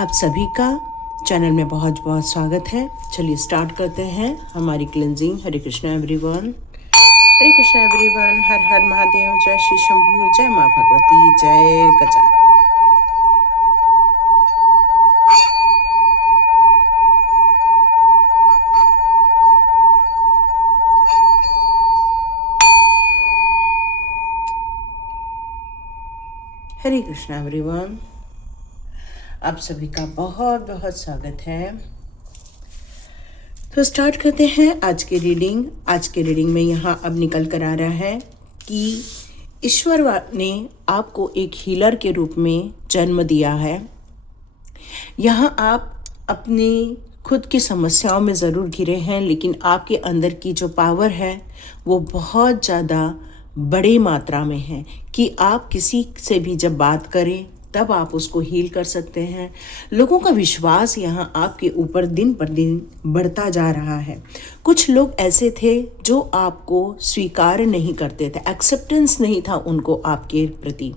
आप सभी का चैनल में बहुत बहुत स्वागत है। चलिए स्टार्ट करते हैं हमारी क्लेंजिंग। हरे कृष्णा एवरीवन, हरे कृष्णा एवरीवन, हर हर महादेव, जय श्री शंभू, जय माँ भगवती, जय गजानन। हरे कृष्णा एवरीवन, आप सभी का बहुत बहुत स्वागत है। तो स्टार्ट करते हैं आज की रीडिंग। आज के रीडिंग में यहाँ अब निकल कर आ रहा है कि ईश्वर ने आपको एक हीलर के रूप में जन्म दिया है। यहाँ आप अपनी खुद की समस्याओं में ज़रूर घिरे हैं, लेकिन आपके अंदर की जो पावर है वो बहुत ज़्यादा बड़ी मात्रा में है कि आप किसी से भी जब बात करें तब आप उसको हील कर सकते हैं। लोगों का विश्वास यहाँ आपके ऊपर दिन पर दिन बढ़ता जा रहा है। कुछ लोग ऐसे थे जो आपको स्वीकार नहीं करते थे, एक्सेप्टेंस नहीं था उनको आपके प्रति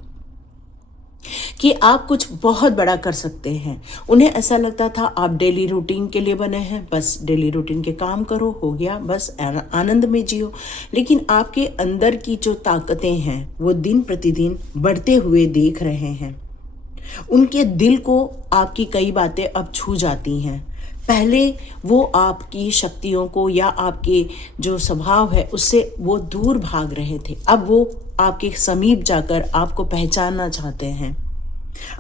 कि आप कुछ बहुत बड़ा कर सकते हैं। उन्हें ऐसा लगता था आप डेली रूटीन के लिए बने हैं, बस डेली रूटीन के काम करो, हो गया, बस आनंद में जियो। लेकिन आपके अंदर की जो ताकतें हैं वो दिन प्रतिदिन बढ़ते हुए देख रहे हैं। उनके दिल को आपकी कई बातें अब छू जाती हैं। पहले वो आपकी शक्तियों को या आपके जो स्वभाव है उससे वो दूर भाग रहे थे, अब वो आपके समीप जाकर आपको पहचानना चाहते हैं,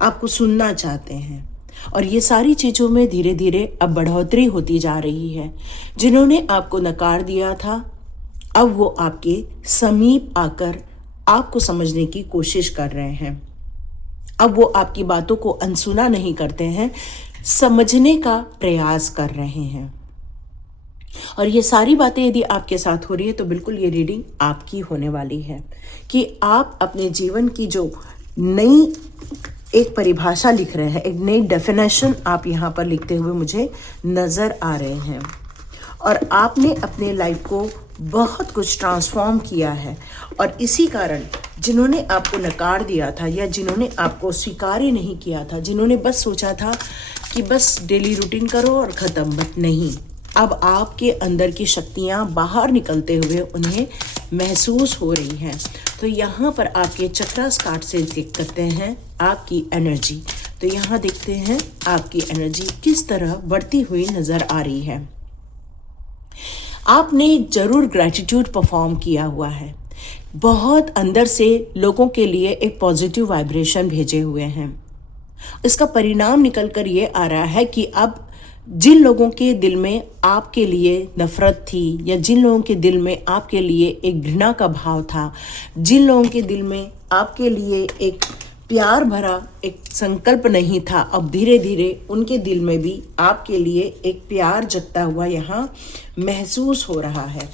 आपको सुनना चाहते हैं। और ये सारी चीज़ों में धीरे धीरे अब बढ़ोतरी होती जा रही है। जिन्होंने आपको नकार दिया था अब वो आपके समीप आकर आपको समझने की कोशिश कर रहे हैं। अब वो आपकी बातों को अनसुना नहीं करते हैं, समझने का प्रयास कर रहे हैं। और ये सारी बातें यदि आपके साथ हो रही है तो बिल्कुल ये रीडिंग आपकी होने वाली है कि आप अपने जीवन की जो नई एक परिभाषा लिख रहे हैं, एक नई डेफिनेशन आप यहाँ पर लिखते हुए मुझे नज़र आ रहे हैं। और आपने अपने लाइफ को बहुत कुछ ट्रांसफॉर्म किया है। और इसी कारण जिन्होंने आपको नकार दिया था या जिन्होंने आपको स्वीकार ही नहीं किया था, जिन्होंने बस सोचा था कि बस डेली रूटीन करो और ख़त्म, बट नहीं, अब आपके अंदर की शक्तियाँ बाहर निकलते हुए उन्हें महसूस हो रही हैं। तो यहाँ पर आपके चक्रास कार्ड से देख करते हैं आपकी एनर्जी। तो यहाँ देखते हैं आपकी एनर्जी किस तरह बढ़ती हुई नज़र आ रही है। आपने ज़रूर ग्रैटिट्यूड परफॉर्म किया हुआ है, बहुत अंदर से लोगों के लिए एक पॉजिटिव वाइब्रेशन भेजे हुए हैं। इसका परिणाम निकल कर ये आ रहा है कि अब जिन लोगों के दिल में आपके लिए नफ़रत थी या जिन लोगों के दिल में आपके लिए एक घृणा का भाव था, जिन लोगों के दिल में आपके लिए एक प्यार भरा एक संकल्प नहीं था, अब धीरे धीरे उनके दिल में भी आपके लिए एक प्यार जगता हुआ यहाँ महसूस हो रहा है।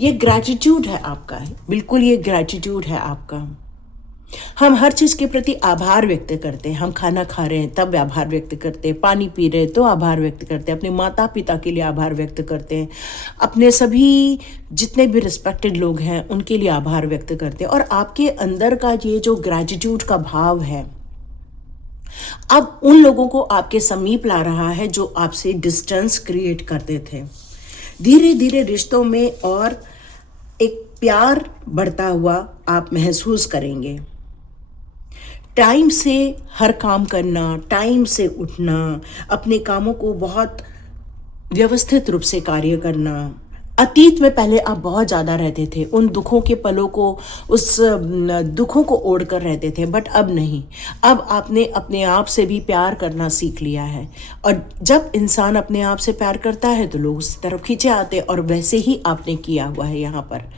ये ग्रैटिट्यूड है आपका, बिल्कुल ये ग्रैटिट्यूड है आपका। हम हर चीज़ के प्रति आभार व्यक्त करते हैं। हम खाना खा रहे हैं तब आभार व्यक्त करते हैं, पानी पी रहे हैं तो आभार व्यक्त करते हैं, अपने माता पिता के लिए आभार व्यक्त करते हैं, अपने सभी जितने भी रिस्पेक्टेड लोग हैं उनके लिए आभार व्यक्त करते हैं। और आपके अंदर का ये जो ग्रैटिट्यूड का भाव है अब उन लोगों को आपके समीप ला रहा है जो आपसे डिस्टेंस क्रिएट करते थे। धीरे धीरे रिश्तों में और एक प्यार बढ़ता हुआ आप महसूस करेंगे। टाइम से हर काम करना, टाइम से उठना, अपने कामों को बहुत व्यवस्थित रूप से कार्य करना। अतीत में पहले आप बहुत ज़्यादा रहते थे, उन दुखों के पलों को, उस दुखों को ओढ़ कर रहते थे, बट अब नहीं। अब आपने अपने आप से भी प्यार करना सीख लिया है। और जब इंसान अपने आप से प्यार करता है तो लोग उस तरफ खींचे आते, और वैसे ही आपने किया हुआ है। यहाँ पर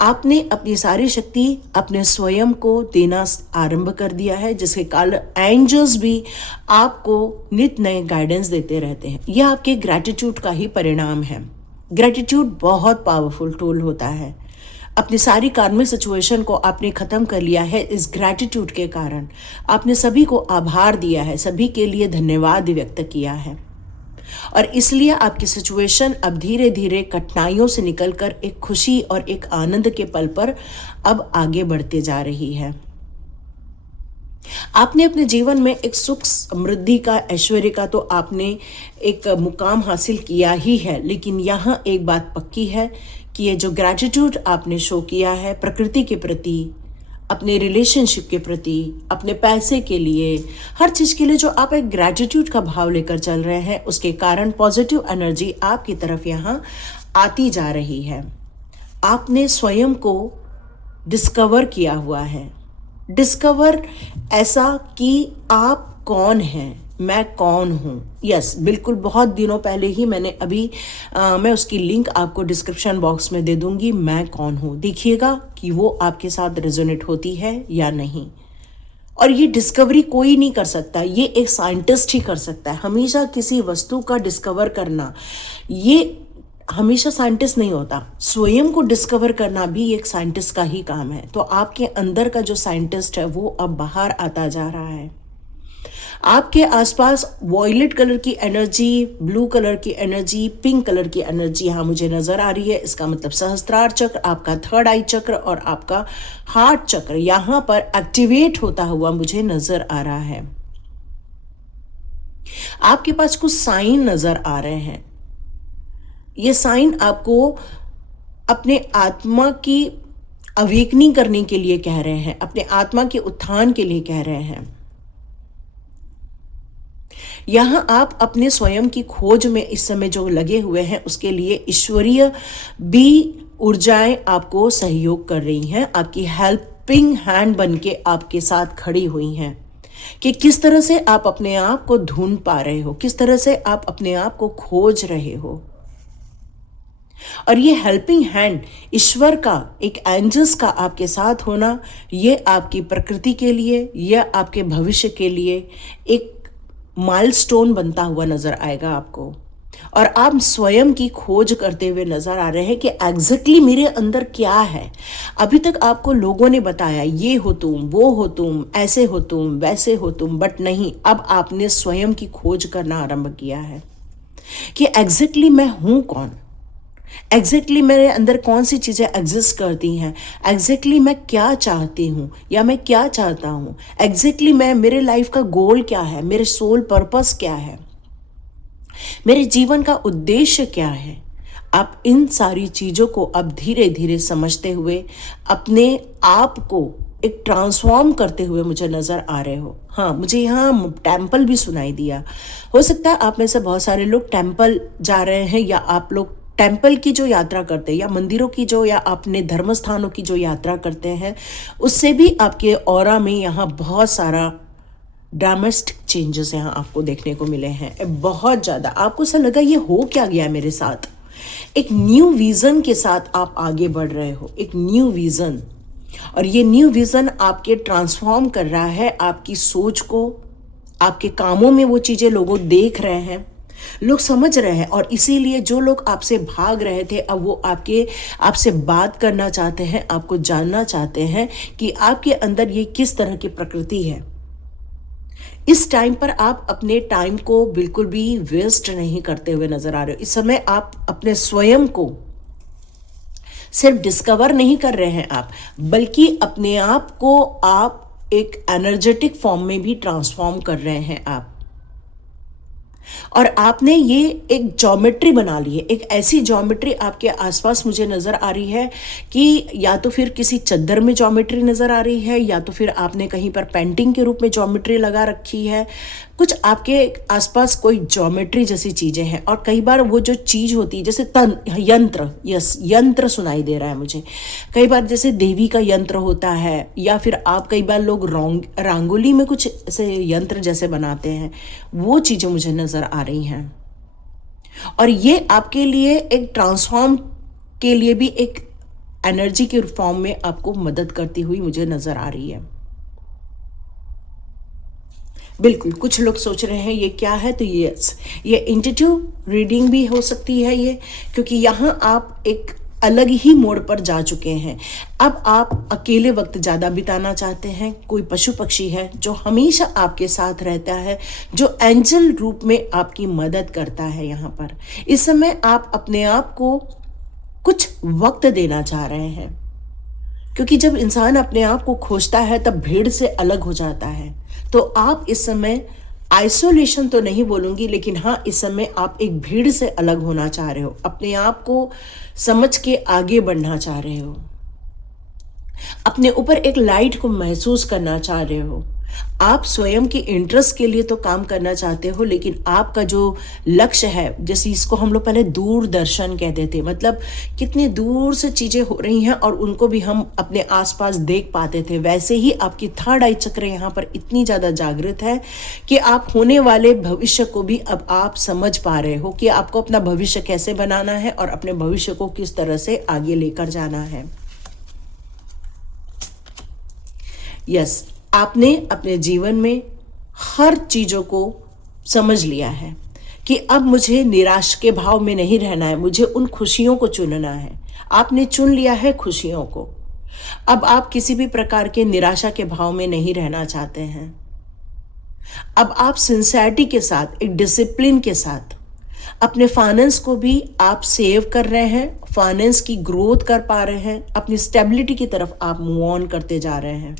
आपने अपनी सारी शक्ति अपने स्वयं को देना आरंभ कर दिया है, जिसके कारण एंजल्स भी आपको नित नए गाइडेंस देते रहते हैं। यह आपके ग्रैटिट्यूड का ही परिणाम है। ग्रैटिट्यूड बहुत पावरफुल टूल होता है। अपनी सारी कार्मिक सिचुएशन को आपने ख़त्म कर लिया है इस ग्रैटिट्यूड के कारण। आपने सभी को आभार दिया है, सभी के लिए धन्यवाद व्यक्त किया है, और इसलिए आपकी सिचुएशन अब धीरे धीरे कठिनाइयों से निकलकर एक खुशी और एक आनंद के पल पर अब आगे बढ़ते जा रही है। आपने अपने जीवन में एक सुख समृद्धि का, ऐश्वर्य का तो आपने एक मुकाम हासिल किया ही है, लेकिन यहाँ एक बात पक्की है कि ये जो ग्रैटिट्यूड आपने शो किया है प्रकृति के प्रति, अपने रिलेशनशिप के प्रति, अपने पैसे के लिए, हर चीज़ के लिए जो आप एक ग्रैटिट्यूड का भाव लेकर चल रहे हैं, उसके कारण पॉजिटिव एनर्जी आपकी तरफ यहाँ आती जा रही है। आपने स्वयं को डिस्कवर किया हुआ है। डिस्कवर ऐसा कि आप कौन हैं, मैं कौन हूँ। यस, बिल्कुल, बहुत दिनों पहले ही मैंने मैं उसकी लिंक आपको डिस्क्रिप्शन बॉक्स में दे दूँगी। मैं कौन हूँ, देखिएगा कि वो आपके साथ रेजोनेट होती है या नहीं। और ये डिस्कवरी कोई नहीं कर सकता, ये एक साइंटिस्ट ही कर सकता है। हमेशा किसी वस्तु का डिस्कवर करना, ये हमेशा साइंटिस्ट नहीं होता, स्वयं को डिस्कवर करना भी एक साइंटिस्ट का ही काम है। तो आपके अंदर का जो साइंटिस्ट है वो अब बाहर आता जा रहा है। आपके आसपास वॉयलेट कलर की एनर्जी, ब्लू कलर की एनर्जी, पिंक कलर की एनर्जी यहाँ मुझे नजर आ रही है। इसका मतलब सहस्त्रार चक्र, आपका थर्ड आई चक्र और आपका हार्ट चक्र यहाँ पर एक्टिवेट होता हुआ मुझे नजर आ रहा है। आपके पास कुछ साइन नजर आ रहे हैं। ये साइन आपको अपने आत्मा की अवेकनिंग करने के लिए कह रहे हैं, अपने आत्मा के उत्थान के लिए कह रहे हैं। यहां आप अपने स्वयं की खोज में इस समय जो लगे हुए हैं, उसके लिए ईश्वरीय भी ऊर्जाएं आपको सहयोग कर रही हैं, आपकी हेल्पिंग हैंड बन के आपके साथ खड़ी हुई हैं कि किस तरह से आप अपने आप को ढूंढ पा रहे हो, किस तरह से आप अपने आप को खोज रहे हो। और ये हेल्पिंग हैंड ईश्वर का, एक एंजल्स का आपके साथ होना, ये आपकी प्रकृति के लिए या आपके भविष्य के लिए एक माइलस्टोन बनता हुआ नजर आएगा आपको। और आप स्वयं की खोज करते हुए नजर आ रहे हैं कि एग्जैक्टली मेरे अंदर क्या है। अभी तक आपको लोगों ने बताया ये हो तुम, वो हो तुम, ऐसे हो तुम, वैसे हो तुम, बट नहीं, अब आपने स्वयं की खोज करना आरंभ किया है कि एग्जैक्टली मैं हूं कौन, एग्जैक्टली मेरे अंदर कौन सी चीज़ें एग्जिस्ट करती हैं, एग्जैक्टली मैं क्या चाहती हूँ या मैं क्या चाहता हूँ, एग्जैक्टली मेरे लाइफ का गोल क्या है, मेरे सोल पर्पस क्या है, मेरे जीवन का उद्देश्य क्या है। आप इन सारी चीज़ों को अब धीरे धीरे समझते हुए अपने आप को एक ट्रांसफॉर्म करते हुए मुझे नज़र आ रहे हो। हाँ, मुझे यहाँ टेम्पल भी सुनाई दिया। हो सकता है आप में से बहुत सारे लोग टेम्पल जा रहे हैं, या आप लोग टेम्पल की जो यात्रा करते हैं, या मंदिरों की जो, या अपने धर्म स्थानों की जो यात्रा करते हैं, उससे भी आपके ऑरा में यहाँ बहुत सारा ड्रामेटिक चेंजेस यहाँ आपको देखने को मिले हैं। बहुत ज़्यादा आपको ऐसा लगा ये हो क्या गया मेरे साथ। एक न्यू विज़न के साथ आप आगे बढ़ रहे हो, एक न्यू विज़न। और ये न्यू विज़न आपके ट्रांसफॉर्म कर रहा है आपकी सोच को, आपके कामों में वो चीज़ें लोगों देख रहे हैं, लोग समझ रहे हैं। और इसीलिए जो लोग आपसे भाग रहे थे, अब वो आपसे बात करना चाहते हैं, आपको जानना चाहते हैं कि आपके अंदर ये किस तरह की प्रकृति है। इस टाइम पर आप अपने टाइम को बिल्कुल भी वेस्ट नहीं करते हुए नजर आ रहे हो। इस समय आप अपने स्वयं को सिर्फ डिस्कवर नहीं कर रहे हैं आप, बल्कि अपने आप को आप एक एनर्जेटिक फॉर्म में भी ट्रांसफॉर्म कर रहे हैं आप। और आपने ये एक ज्योमेट्री बना ली है, एक ऐसी ज्योमेट्री आपके आसपास मुझे नज़र आ रही है कि या तो फिर किसी चद्दर में ज्योमेट्री नज़र आ रही है, या तो फिर आपने कहीं पर पेंटिंग के रूप में ज्योमेट्री लगा रखी है। कुछ आपके आसपास कोई ज्योमेट्री जैसी चीज़ें हैं। और कई बार वो जो चीज़ होती है, जैसे यंत्र, यस, यंत्र सुनाई दे रहा है मुझे। कई बार जैसे देवी का यंत्र होता है, या फिर आप कई बार लोग रंगोली में कुछ ऐसे यंत्र जैसे बनाते हैं, वो चीज़ें मुझे नज़र आ रही हैं। और ये आपके लिए एक ट्रांसफॉर्म के लिए भी एक एनर्जी के फॉर्म में आपको मदद करती हुई मुझे नज़र आ रही है। बिल्कुल, कुछ लोग सोच रहे हैं ये क्या है, तो ये इंट्यूटिव रीडिंग भी हो सकती है ये, क्योंकि यहाँ आप एक अलग ही मोड़ पर जा चुके हैं। अब आप अकेले वक्त ज़्यादा बिताना चाहते हैं। कोई पशु पक्षी है जो हमेशा आपके साथ रहता है, जो एंजल रूप में आपकी मदद करता है यहाँ पर। इस समय आप अपने आप को कुछ वक्त देना चाह रहे हैं, क्योंकि जब इंसान अपने आप को खोजता है तब भीड़ से अलग हो जाता है, तो आप इस समय आइसोलेशन तो नहीं बोलूंगी, लेकिन हाँ, इस समय आप एक भीड़ से अलग होना चाह रहे हो, अपने आप को समझ के आगे बढ़ना चाह रहे हो, अपने ऊपर एक लाइट को महसूस करना चाह रहे हो। आप स्वयं के इंटरेस्ट के लिए तो काम करना चाहते हो, लेकिन आपका जो लक्ष्य है, जैसे इसको हम लोग पहले दूरदर्शन कहते थे, मतलब कितनी दूर से चीज़ें हो रही हैं और उनको भी हम अपने आसपास देख पाते थे, वैसे ही आपकी थर्ड आई चक्र यहाँ पर इतनी ज़्यादा जागृत है कि आप होने वाले भविष्य को भी अब आप समझ पा रहे हो कि आपको अपना भविष्य कैसे बनाना है और अपने भविष्य को किस तरह से आगे लेकर जाना है। यस, आपने अपने जीवन में हर चीज़ों को समझ लिया है कि अब मुझे निराश के भाव में नहीं रहना है, मुझे उन खुशियों को चुनना है। आपने चुन लिया है खुशियों को। अब आप किसी भी प्रकार के निराशा के भाव में नहीं रहना चाहते हैं। अब आप सिंसियरिटी के साथ, एक डिसिप्लिन के साथ अपने फाइनेंस को भी आप सेव कर रहे हैं, फाइनेंस की ग्रोथ कर पा रहे हैं, अपनी स्टेबिलिटी की तरफ आप मूव ऑन करते जा रहे हैं।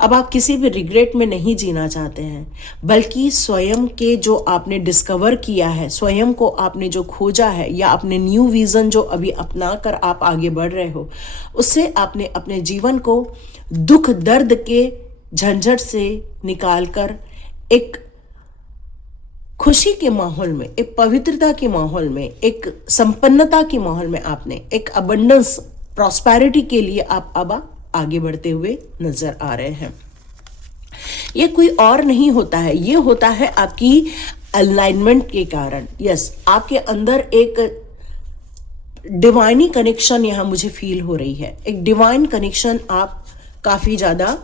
अब आप किसी भी रिग्रेट में नहीं जीना चाहते हैं, बल्कि स्वयं के जो आपने डिस्कवर किया है, स्वयं को आपने जो खोजा है, या अपने न्यू विजन जो अभी अपना कर आप आगे बढ़ रहे हो, उससे आपने अपने जीवन को दुख दर्द के झंझट से निकालकर एक खुशी के माहौल में, एक पवित्रता के माहौल में, एक संपन्नता के माहौल में आपने एक अबंडेंस, प्रॉस्पेरिटी के लिए आप अब आगे बढ़ते हुए नजर आ रहे हैं। ये कोई और नहीं होता है, ये होता है आपकी अलाइनमेंट के कारण। यस, आपके अंदर एक डिवाइनी कनेक्शन यहाँ मुझे फील हो रही है, एक डिवाइन कनेक्शन आप काफ़ी ज़्यादा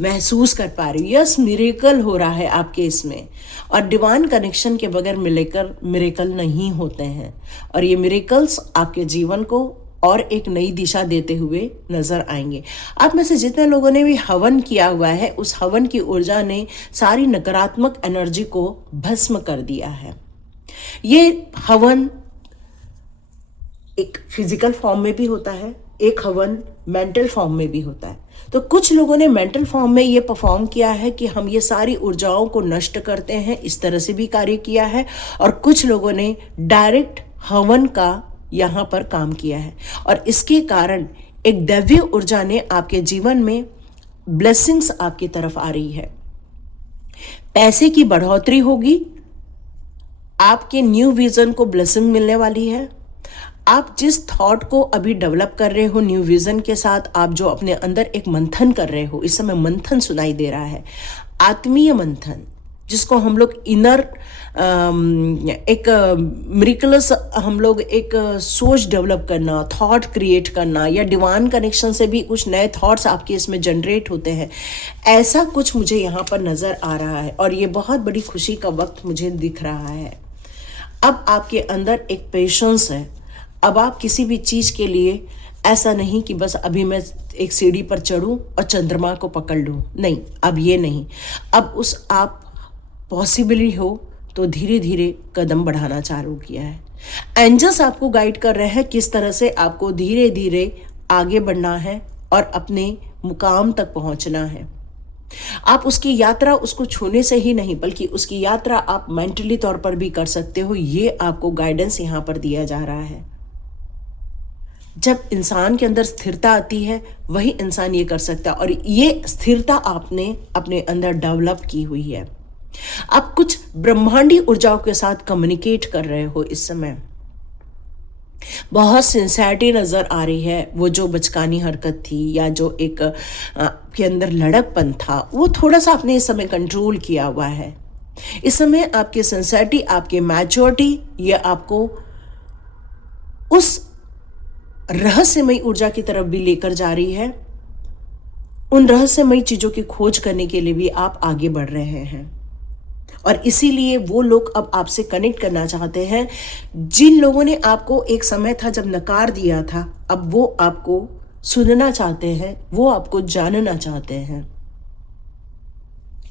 महसूस कर पा रही हो। यस, मिरेकल हो रहा है आपके इसमें, और डिवाइन कनेक्शन के बगैर मिरेकल नहीं होते हैं, और ये मिरेकल्स आपके जीवन को और एक नई दिशा देते हुए नजर आएंगे। आप में से जितने लोगों ने भी हवन किया हुआ है, उस हवन की ऊर्जा ने सारी नकारात्मक एनर्जी को भस्म कर दिया है। ये हवन एक फिजिकल फॉर्म में भी होता है, एक हवन मेंटल फॉर्म में भी होता है। तो कुछ लोगों ने मेंटल फॉर्म में ये परफॉर्म किया है कि हम ये सारी ऊर्जाओं को नष्ट करते हैं, इस तरह से भी कार्य किया है, और कुछ लोगों ने डायरेक्ट हवन का यहाँ पर काम किया है, और इसके कारण एक दैवीय ऊर्जा ने आपके जीवन में ब्लेसिंग्स आपकी तरफ आ रही है। पैसे की बढ़ोतरी होगी, आपके न्यू विजन को ब्लेसिंग मिलने वाली है। आप जिस थॉट को अभी डेवलप कर रहे हो न्यू विजन के साथ, आप जो अपने अंदर एक मंथन कर रहे हो, इस समय मंथन सुनाई दे रहा है, आत्मीय मंथन, जिसको हम लोग इनर एक मिरेकलस, हम लोग एक सोच डेवलप करना, थॉट क्रिएट करना, या डिवाइन कनेक्शन से भी कुछ नए थॉट्स आपके इसमें जनरेट होते हैं, ऐसा कुछ मुझे यहाँ पर नज़र आ रहा है, और ये बहुत बड़ी खुशी का वक्त मुझे दिख रहा है। अब आपके अंदर एक पेशेंस है। अब आप किसी भी चीज़ के लिए ऐसा नहीं कि बस अभी मैं एक सीढ़ी पर चढ़ूं और चंद्रमा को पकड़ लूं, नहीं, अब ये नहीं। अब उस आप पॉसिबली हो तो धीरे धीरे कदम बढ़ाना चालू किया है। एंजल्स आपको गाइड कर रहे हैं किस तरह से आपको धीरे धीरे आगे बढ़ना है और अपने मुकाम तक पहुंचना है। आप उसकी यात्रा उसको छूने से ही नहीं, बल्कि उसकी यात्रा आप मेंटली तौर पर भी कर सकते हो। ये आपको गाइडेंस यहाँ पर दिया जा रहा है। जब इंसान के अंदर स्थिरता आती है, वही इंसान ये कर सकता है, और ये स्थिरता आपने अपने अंदर डेवलप की हुई है। आप कुछ ब्रह्मांडी ऊर्जाओं के साथ कम्युनिकेट कर रहे हो इस समय। बहुत सिंसियरिटी नजर आ रही है। वो जो बचकानी हरकत थी, या जो एक के अंदर लड़कपन था, वो थोड़ा सा आपने इस समय कंट्रोल किया हुआ है। इस समय आपकी सिंसियरिटी, आपकी मैच्योरिटी, ये आपको उस रहस्यमयी ऊर्जा की तरफ भी लेकर जा रही है। उन रहस्यमयी चीजों की खोज करने के लिए भी आप आगे बढ़ रहे हैं, और इसीलिए वो लोग अब आपसे कनेक्ट करना चाहते हैं। जिन लोगों ने आपको एक समय था जब नकार दिया था, अब वो आपको सुनना चाहते हैं, वो आपको जानना चाहते हैं।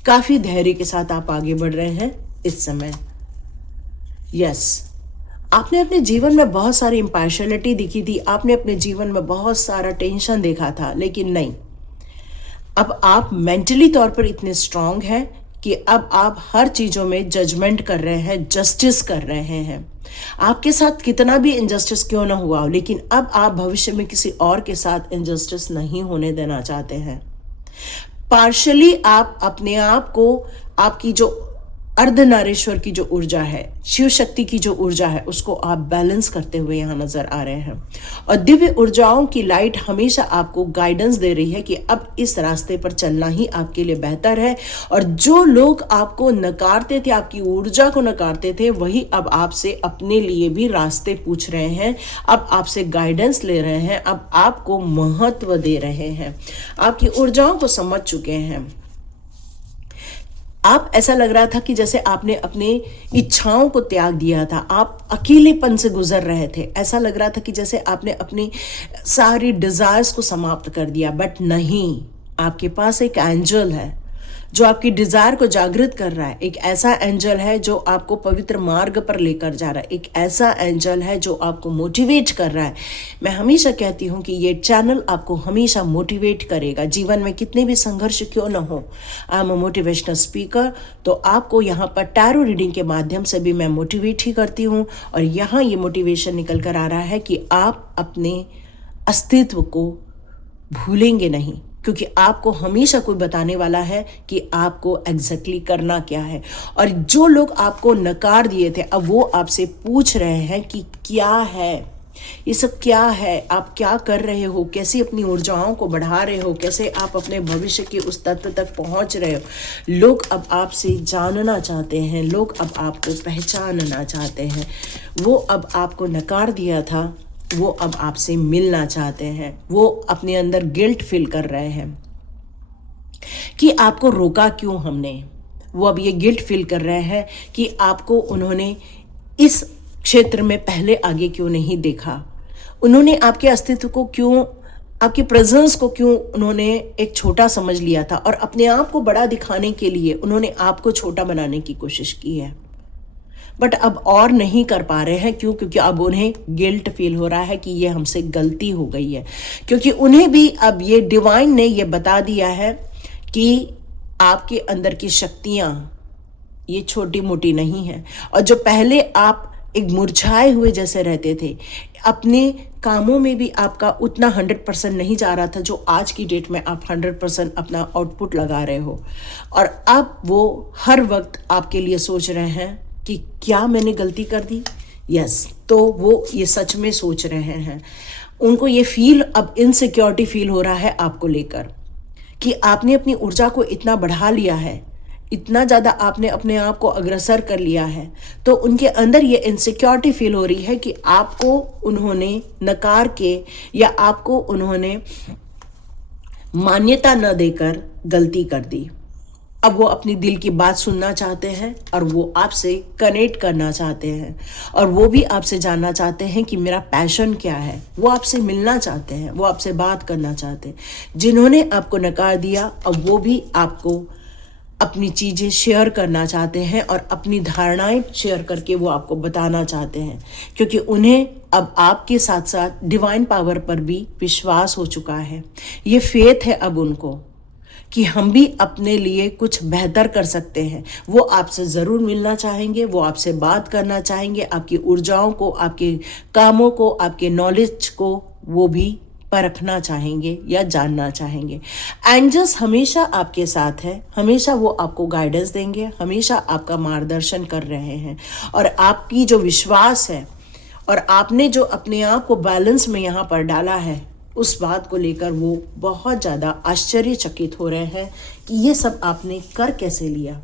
काफी धैर्य के साथ आप आगे बढ़ रहे हैं इस समय। यस, आपने अपने जीवन में बहुत सारी इम्पार्शियलिटी दिखी थी, आपने अपने जीवन में बहुत सारा टेंशन देखा था, लेकिन नहीं, अब आप मेंटली तौर पर इतने स्ट्रांग हैं कि अब आप हर चीज़ों में जजमेंट कर रहे हैं, जस्टिस कर रहे हैं। आपके साथ कितना भी इनजस्टिस क्यों ना हुआ हो, लेकिन अब आप भविष्य में किसी और के साथ इनजस्टिस नहीं होने देना चाहते हैं। पार्शली आप अपने आप को, आपकी जो अर्धनारीश्वर की जो ऊर्जा है, शिव शक्ति की जो ऊर्जा है, उसको आप बैलेंस करते हुए यहाँ नजर आ रहे हैं। और दिव्य ऊर्जाओं की लाइट हमेशा आपको गाइडेंस दे रही है कि अब इस रास्ते पर चलना ही आपके लिए बेहतर है। और जो लोग आपको नकारते थे, आपकी ऊर्जा को नकारते थे, वही अब आपसे अपने लिए भी रास्ते पूछ रहे हैं, अब आपसे गाइडेंस ले रहे हैं, अब आपको महत्व दे रहे हैं, आपकी ऊर्जाओं को समझ चुके हैं। आप, ऐसा लग रहा था कि जैसे आपने अपने इच्छाओं को त्याग दिया था, आप अकेलेपन से गुजर रहे थे। ऐसा लग रहा था कि जैसे आपने अपनी सारी डिजायर्स को समाप्त कर दिया, बट नहीं, आपके पास एक एंजल है जो आपकी डिजायर को जागृत कर रहा है। एक ऐसा एंजल है जो आपको पवित्र मार्ग पर लेकर जा रहा है। एक ऐसा एंजल है जो आपको मोटिवेट कर रहा है। मैं हमेशा कहती हूँ कि ये चैनल आपको हमेशा मोटिवेट करेगा, जीवन में कितने भी संघर्ष क्यों न हो। I am a motivational speaker, तो आपको यहाँ पर टैरो रीडिंग के माध्यम से भी मैं मोटिवेट ही करती हूँ। और यहाँ ये मोटिवेशन निकल कर आ रहा है कि आप अपने अस्तित्व को भूलेंगे नहीं, क्योंकि आपको हमेशा कोई बताने वाला है कि आपको एग्जैक्टली करना क्या है। और जो लोग आपको नकार दिए थे, अब वो आपसे पूछ रहे हैं कि क्या है ये सब, क्या है, आप क्या कर रहे हो, कैसे अपनी ऊर्जाओं को बढ़ा रहे हो, कैसे आप अपने भविष्य के उस तत्व तक पहुंच रहे हो। लोग अब आपसे जानना चाहते हैं, लोग अब आपको पहचानना चाहते हैं। वो अब आपको नकार दिया था, वो अब आपसे मिलना चाहते हैं। वो अपने अंदर गिल्ट फील कर रहे हैं कि आपको रोका क्यों हमने। वो अब ये गिल्ट फील कर रहे हैं कि आपको उन्होंने इस क्षेत्र में पहले आगे क्यों नहीं देखा, उन्होंने आपके अस्तित्व को क्यों, आपके प्रेजेंस को क्यों उन्होंने एक छोटा समझ लिया था, और अपने आप को बड़ा दिखाने के लिए उन्होंने आपको छोटा बनाने की कोशिश की है। बट अब और नहीं कर पा रहे हैं। क्यों? क्योंकि अब उन्हें गिल्ट फील हो रहा है कि ये हमसे गलती हो गई है, क्योंकि उन्हें भी अब ये डिवाइन ने ये बता दिया है कि आपके अंदर की शक्तियाँ ये छोटी मोटी नहीं है। और जो पहले आप एक मुरझाए हुए जैसे रहते थे, अपने कामों में भी आपका उतना 100% नहीं जा रहा था जो आज की डेट में आप 100% अपना आउटपुट लगा रहे हो। और अब वो हर वक्त आपके लिए सोच रहे हैं कि क्या मैंने गलती कर दी। यस, तो वो ये सच में सोच रहे हैं। उनको ये फील, अब इनसिक्योरिटी फील हो रहा है आपको लेकर कि आपने अपनी ऊर्जा को इतना बढ़ा लिया है, इतना ज़्यादा आपने अपने आप को अग्रसर कर लिया है। तो उनके अंदर ये इनसिक्योरिटी फील हो रही है कि आपको उन्होंने नकार के, या आपको उन्होंने मान्यता न देकर गलती कर दी। अब वो अपनी दिल की बात सुनना चाहते हैं, और वो आपसे कनेक्ट करना चाहते हैं, और वो भी आपसे जानना चाहते हैं कि मेरा पैशन क्या है। वो आपसे मिलना चाहते हैं, वो आपसे बात करना चाहते हैं। जिन्होंने आपको नकार दिया, अब वो भी आपको अपनी चीज़ें शेयर करना चाहते हैं, और अपनी धारणाएं शेयर करके वो आपको बताना चाहते हैं, क्योंकि उन्हें अब आपके साथ साथ डिवाइन पावर पर भी विश्वास हो चुका है। ये फेथ है अब उनको कि हम भी अपने लिए कुछ बेहतर कर सकते हैं। वो आपसे ज़रूर मिलना चाहेंगे, वो आपसे बात करना चाहेंगे, आपकी ऊर्जाओं को, आपके कामों को, आपके नॉलेज को वो भी परखना चाहेंगे या जानना चाहेंगे। एंजल्स हमेशा आपके साथ है, हमेशा वो आपको गाइडेंस देंगे, हमेशा आपका मार्गदर्शन कर रहे हैं। और आपकी जो विश्वास है, और आपने जो अपने आप को बैलेंस में यहाँ पर डाला है, उस बात को लेकर वो बहुत ज़्यादा आश्चर्यचकित हो रहे हैं कि ये सब आपने कर कैसे लिया।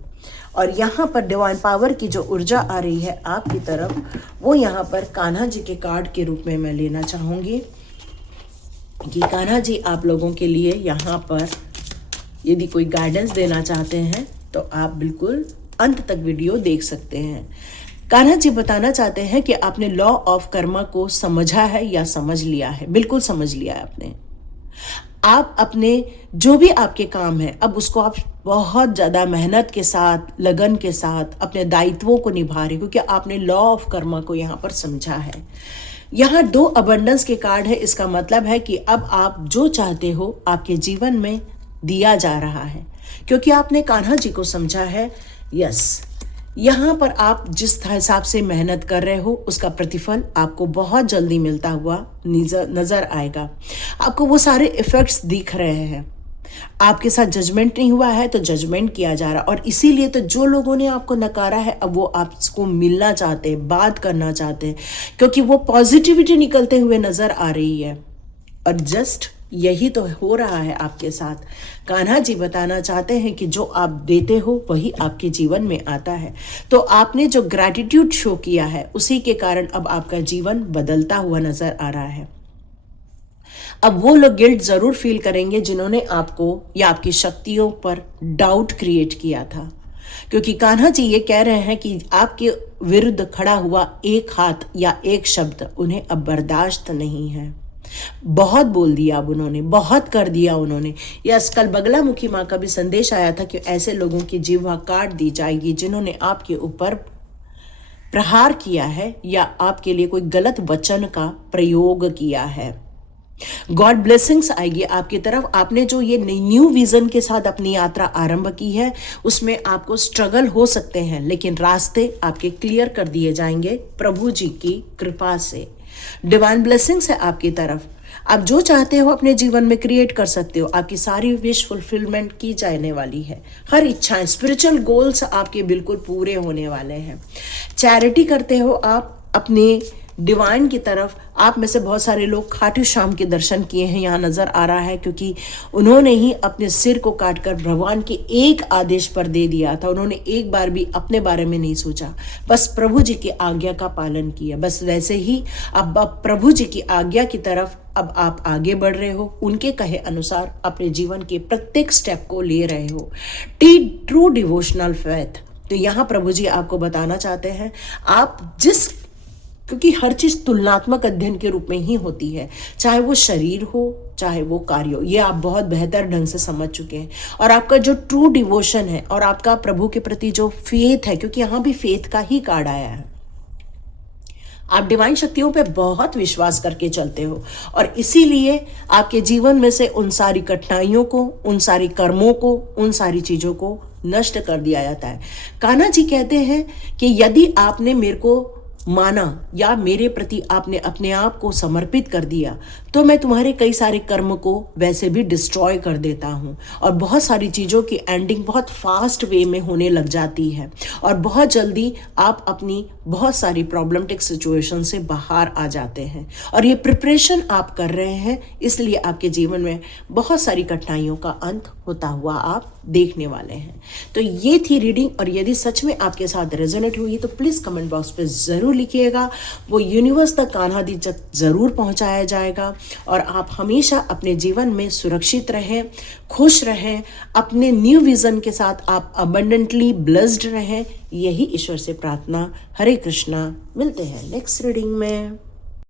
और यहाँ पर डिवाइन पावर की जो ऊर्जा आ रही है आपकी तरफ, वो यहाँ पर कान्हा जी के कार्ड के रूप में मैं लेना चाहूँगी कि कान्हा जी आप लोगों के लिए यहाँ पर यदि कोई गाइडेंस देना चाहते हैं तो आप बिल्कुल अंत तक वीडियो देख सकते हैं। कान्हा जी बताना चाहते हैं कि आपने लॉ ऑफ कर्मा को समझा है या समझ लिया है। बिल्कुल समझ लिया है आपने। आप अपने जो भी आपके काम है, अब उसको आप बहुत ज़्यादा मेहनत के साथ, लगन के साथ अपने दायित्वों को निभा रहे, क्योंकि आपने लॉ ऑफ कर्मा को यहाँ पर समझा है। यहाँ 2 अबंडेंस के कार्ड है। इसका मतलब है कि अब आप जो चाहते हो आपके जीवन में दिया जा रहा है, क्योंकि आपने कान्हा जी को समझा है। यस, यहाँ पर आप जिस हिसाब से मेहनत कर रहे हो उसका प्रतिफल आपको बहुत जल्दी मिलता हुआ नजर आएगा। आपको वो सारे इफेक्ट्स दिख रहे हैं। आपके साथ जजमेंट नहीं हुआ है तो जजमेंट किया जा रहा, और इसीलिए तो जो लोगों ने आपको नकारा है अब वो आपको मिलना चाहते हैं, बात करना चाहते हैं, क्योंकि वो पॉजिटिविटी निकलते हुए नजर आ रही है। और जस्ट यही तो हो रहा है आपके साथ। कान्हा जी बताना चाहते हैं कि जो आप देते हो वही आपके जीवन में आता है। तो आपने जो ग्रैटिट्यूड शो किया है उसी के कारण अब आपका जीवन बदलता हुआ नजर आ रहा है। अब वो लोग गिल्ट जरूर फील करेंगे जिन्होंने आपको या आपकी शक्तियों पर डाउट क्रिएट किया था, क्योंकि कान्हा जी ये कह रहे हैं कि आपके विरुद्ध खड़ा हुआ एक हाथ या एक शब्द उन्हें अब बर्दाश्त नहीं है। बहुत बोल दिया अब उन्होंने, बहुत कर दिया उन्होंने। यस, कल बगलामुखी माँ का भी संदेश आया था कि ऐसे लोगों की जिह्वा काट दी जाएगी जिन्होंने आपके ऊपर प्रहार किया है या आपके लिए कोई गलत वचन का प्रयोग किया है। गॉड ब्लेसिंग्स आएगी आपकी तरफ। आपने जो ये न्यू विजन के साथ अपनी यात्रा आरंभ की है उसमें आपको स्ट्रगल हो सकते हैं, लेकिन रास्ते आपके क्लियर कर दिए जाएंगे प्रभु जी की कृपा से। डिवाइन ब्लेसिंग्स है आपकी तरफ। आप जो चाहते हो अपने जीवन में क्रिएट कर सकते हो। आपकी सारी विश फुलफिलमेंट की जाने वाली है। हर इच्छाएं, स्पिरिचुअल गोल्स आपके बिल्कुल पूरे होने वाले हैं। चैरिटी करते हो आप अपने डिवाइन की तरफ। आप में से बहुत सारे लोग खाटू श्याम के दर्शन किए हैं, यहाँ नजर आ रहा है, क्योंकि उन्होंने ही अपने सिर को काटकर भगवान के एक आदेश पर दे दिया था। उन्होंने एक बार भी अपने बारे में नहीं सोचा, बस प्रभु जी की आज्ञा का पालन किया। बस वैसे ही अब प्रभु जी की आज्ञा की तरफ अब आप आगे बढ़ रहे हो, उनके कहे अनुसार अपने जीवन के प्रत्येक स्टेप को ले रहे हो। True devotional faith. तो यहाँ प्रभु जी आपको बताना चाहते हैं, आप जिस, क्योंकि हर चीज तुलनात्मक अध्ययन के रूप में ही होती है, चाहे वो शरीर हो चाहे वो कार्य हो, ये आप बहुत बेहतर ढंग से समझ चुके हैं। और आपका जो ट्रू डिवोशन है और आपका प्रभु के प्रति जो फेथ है, क्योंकि यहाँ भी फेथ का ही कार्ड आया है, आप डिवाइन शक्तियों पे बहुत विश्वास करके चलते हो, और इसीलिए आपके जीवन में से उन सारी कठिनाइयों को, उन सारी कर्मों को, उन सारी चीजों को नष्ट कर दिया जाता है। कान्हा जी कहते हैं कि यदि आपने मेरे को माना या मेरे प्रति आपने अपने आप को समर्पित कर दिया तो मैं तुम्हारे कई सारे कर्म को वैसे भी डिस्ट्रॉय कर देता हूँ, और बहुत सारी चीज़ों की एंडिंग बहुत फास्ट वे में होने लग जाती है, और बहुत जल्दी आप अपनी बहुत सारी प्रॉब्लमेटिक सिचुएशन से बाहर आ जाते हैं। और ये प्रिपरेशन आप कर रहे हैं, इसलिए आपके जीवन में बहुत सारी कठिनाइयों का अंत होता हुआ आप देखने वाले हैं। तो ये थी रीडिंग, और यदि सच में आपके साथ रेजोनेट हुई तो प्लीज़ कमेंट बॉक्स पे ज़रूर लिखिएगा। वो यूनिवर्स तक कान्हा दी तक ज़रूर पहुंचाया जाएगा, और आप हमेशा अपने जीवन में सुरक्षित रहें, खुश रहें, अपने न्यू विज़न के साथ आप अबंडेंटली ब्लेस्ड रहें। यही ईश्वर से प्रार्थना। हरे कृष्णा। मिलते हैं नेक्स्ट रीडिंग में।